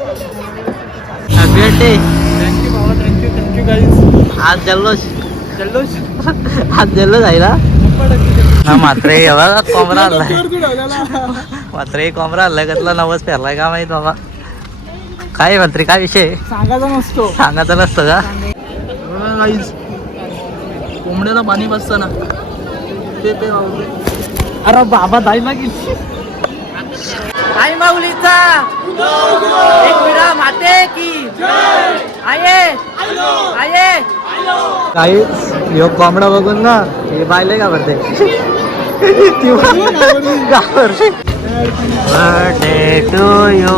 Happy birthday. Thank you बाबा, thank you guys. आज जल्लोष जल्लोष आज जल्लोष आहे ना मात्र बघा कोंबरा आणलाय. मात्र कोंबरा आणलाय कसला नवस फेरलाय का माहित बाबा. काय मंत्री काय विषय सांगायचा नसतो. सांगायचं नसतं का. गाईज कोंबड्याला पाणी बसतं ना ते अरे बाबा दाई मागितली आई माऊलीचा एक विडा माते की आये आये. काही यो कोंबडा बघून ना हे बायले का भरते birthday to you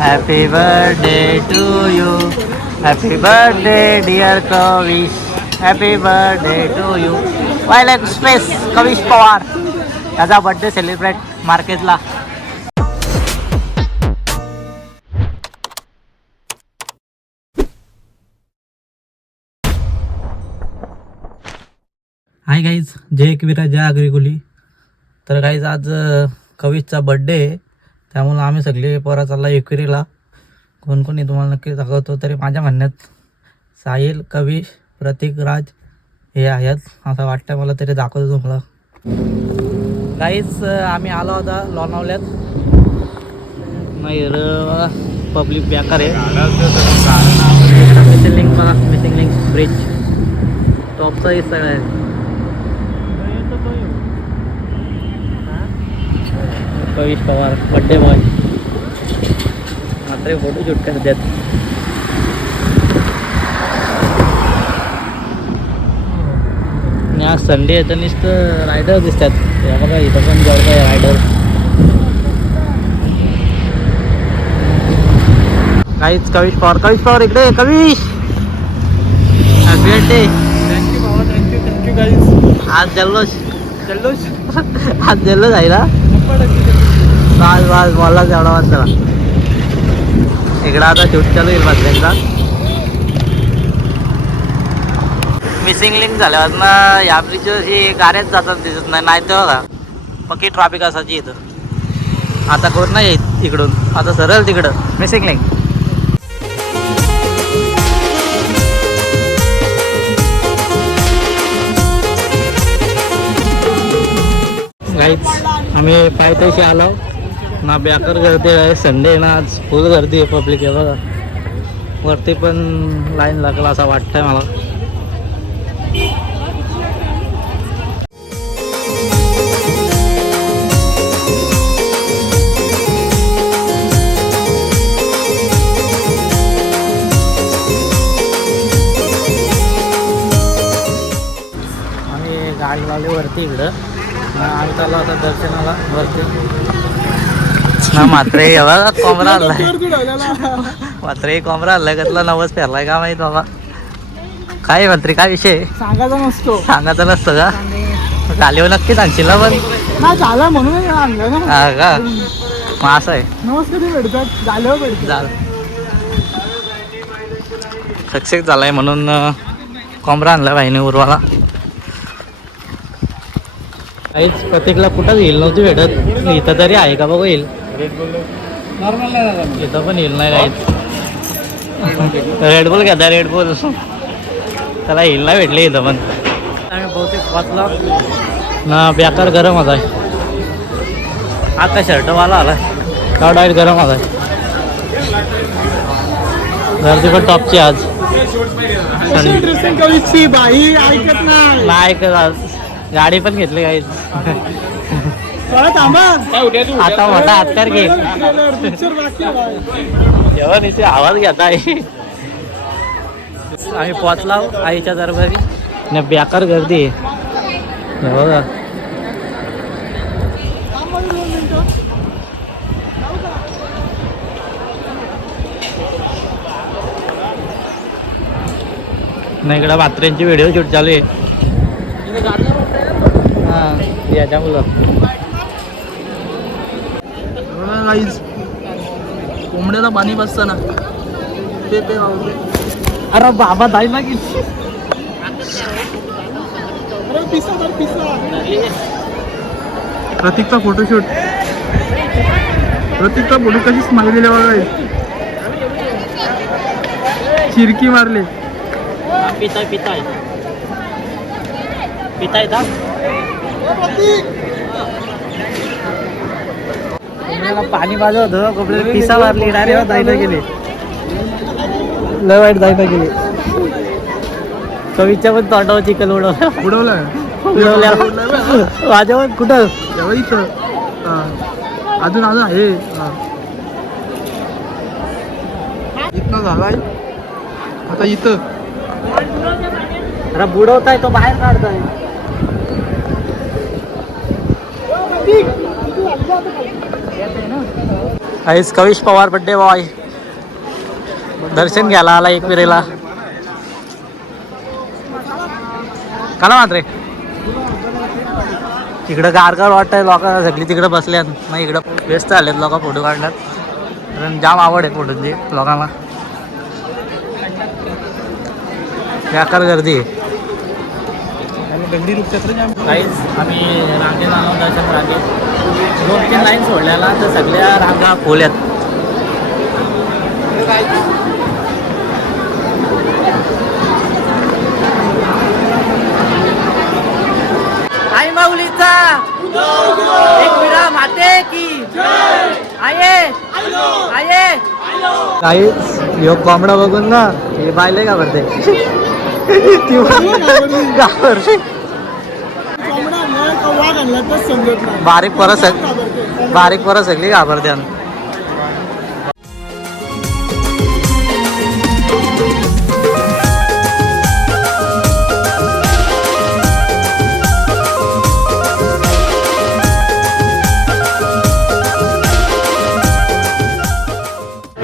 happy birthday to you happy birthday dear Kavish happy birthday to you wild express Kavish Pawar याचा बर्थडे सेलिब्रेट मार्केटला. हाय गाईज, जय एकविरा जय आगरी. तर गाईज आज कविशचा बड्डे आहे त्यामुळं आम्ही सगळे पोरा चालला एकविरीला. कोण कोणी तुम्हाला नक्की दाखवतो. तरी माझ्या म्हणण्यात साहिल कविश प्रतीक राज हे आहेत असं वाटतं मला. तरी दाखवतो तुम्हाला. गाईज आम्ही आलो होता लोणावल्यात. नाही पब्लिक बेकार आहे. मिसिंग लिंक बघा, मिसिंग लिंक ब्रिज टॉपचा हिस्सा आहे. कविश पवार बड्डे बॉय मात्र फोटो शूट करतात. आणि आज संडे आहे तर नुसतं रायडर दिसतात. बघा इथं पण जवळ रायडर. काहीच कविश पवार इकडे. Kavish happy birthday. थँक्यू बाबा, थँक्यू गाईज. आज जल्लोष जल्लोष आज जल्लोष आहे ना. आज आज बोलला तेवढा वाजता इकडं आता शूट चालू येईल माझं एकदा. मिसिंग लिंक झाल्यावर ना या ब्रिजवर गाड्याच जातात दिसत नाही तर बघा पक्की ट्रॅफिक असायची इथं. आता कोण नाही येत इकडून. आता सरळ तिकडं मिसिंग लिंक. गाईच आम्ही पायथ्याशी आलो ना. बेकार गर्दी आहे. संडे ना आज फुल गर्दी आहे. पब्लिक आहे बघा. वरती पण लाईन लागला असं वाटतंय मला. आम्ही गाडी लावली वरती इकडं. आम्ही चाललो आता दर्शनाला वरती ना. मात्र बघा कोंबरा आणलाय. मात्र कोंबरा आणलाय कसला नवस फेरलाय का माहित बाबा. काय मंत्री काय विषय सांगायचा नसतो. सांगायचं नसतं का. झाल्यावर नक्कीच आणशील ना. पण ना झाला म्हणून आणलं ना. हा का मग असं आहे. नमस्कार भेटतात झाल्यावर भेटतात. सक्सेस झालाय म्हणून कोंबरा आणला बाईने उरवाला. काहीच प्रत्येकला कुठंच येईल नव्हती भेटत. इथं तरी आहे का बघू येईल. इथं पण येईल नाही काहीच. रेडबुल घ्या रेडबुल त्याला येईल नाही भेटले इथं पण. आम्ही बहुतेक वाचला ना. बेकार गरम होत आहे. आता शर्टवाला आला का डायरेक्ट गरम होत आहे. गर्दी पण टॉपची आज. बाई ऐकत नाही ऐकत आज. गाडी पण घेतली काहीच. आता मोठा हत्यार घे. जेव्हा तिथे आवाज घेता आहे. आम्ही पोचला आईच्या दरबारी न. बेकार गर्दी आहे बघा. नाही इकडं म्हात्र्यांची व्हिडिओ शूट चालू आहे. हां याच्या मुलं गाईज कोंबड्याला पाणी बसतं ना ते अरे बाबा दाई मागितली. प्रतीकचा फोटोशूट. प्रतीकचा फोटो कशी स्माईल दिले बघा. शिरकी मारली. पिताय पिताय पिताय का पाणी बाजू होतं कपडे पिसा मारली डायरेक्ट जायला गेले लय वाईट जायला गेले कवीच्या पण तोंडावर चिकन उडवलं उडवलाय माझ्यावर कुठं तेव्हा इथं अजून अजून आहे इथनं झालाय आता इथं अरे बुडवताय तो बाहेर काढताय आईस कविश पवार बड्डे बॉय दर्शन घ्यायला आला एकविरेला काला मात्रे तिकडं गारगार वाटतंय लोक सगळी तिकडं बसल्यात नाही इकडं व्यस्त आलेत लोक फोटो काढल्यात कारण जाम आवड आहे फोटोची लोकांना बेकार गर्दी काहीच आम्ही रांगेला आलो दर्शन रांगेत 2-3 लाईन सोडल्याला तर सगळ्या रांगा खोल्यात आई माऊलीचा एकविरा माते की आये आये काहीच ह्यो कोंबडा बघून ना हे बायले का भरते बारीक परत सगळी घाबरते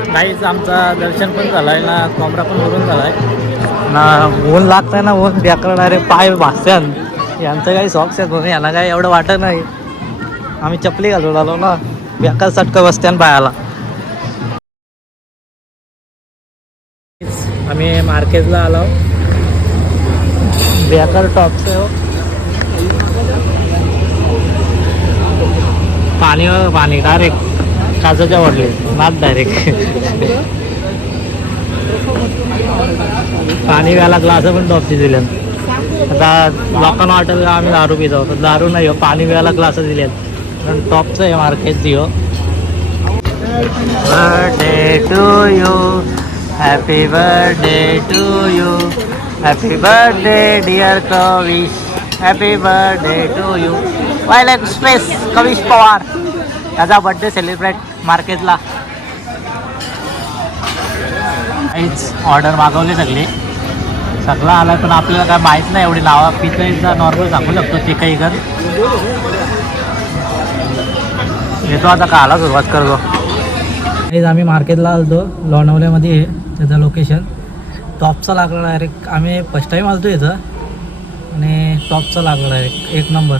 काहीच आमचा दर्शन पण झालाय ना कोंबडा पण उडून झालाय ना ऊन लागतंय ना ऊन बेकार डायरेक्ट पाय भासत्यान यांचं काही सॉक्स आहेत म्हणून यांना काही एवढं वाटत नाही आम्ही चपली घालून आलो ना बेकार चटका बसत्यान पायाला आम्ही मार्केटला आलो बेकार टॉप्स आहे हो पाणी डायरेक्ट काचाच्या वाटले नाच डायरेक्ट पाणी प्यायला ग्लास पण टॉपची दिल्यात आता लोकांना वाटेल का आम्ही दारू पितो तर दारू नाही हो पाणी प्यायला ग्लास दिल्यात कारण टॉपचं आहे मार्केट दियो birthday to you happy birthday to you happy birthday dear Kavish happy birthday to you wild express Kavish Pawar याचा बर्थडे सेलिब्रेट मार्केटला काहीच ऑर्डर मागवली सगळं आलं पण आपल्याला काय माहीत नाही एवढी नावा पिझ्झा नॉर्मल सांगू शकतो ते काही कर येतो आता काला सुरुवात करतो आम्ही मार्केटला आलतो लोणावल्यामध्ये त्याचं लोकेशन टॉपचा लागला डायरेक्ट आम्ही फर्स्ट टाईम आलतो इथं आणि टॉपचा लागला डायरेक्ट एक नंबर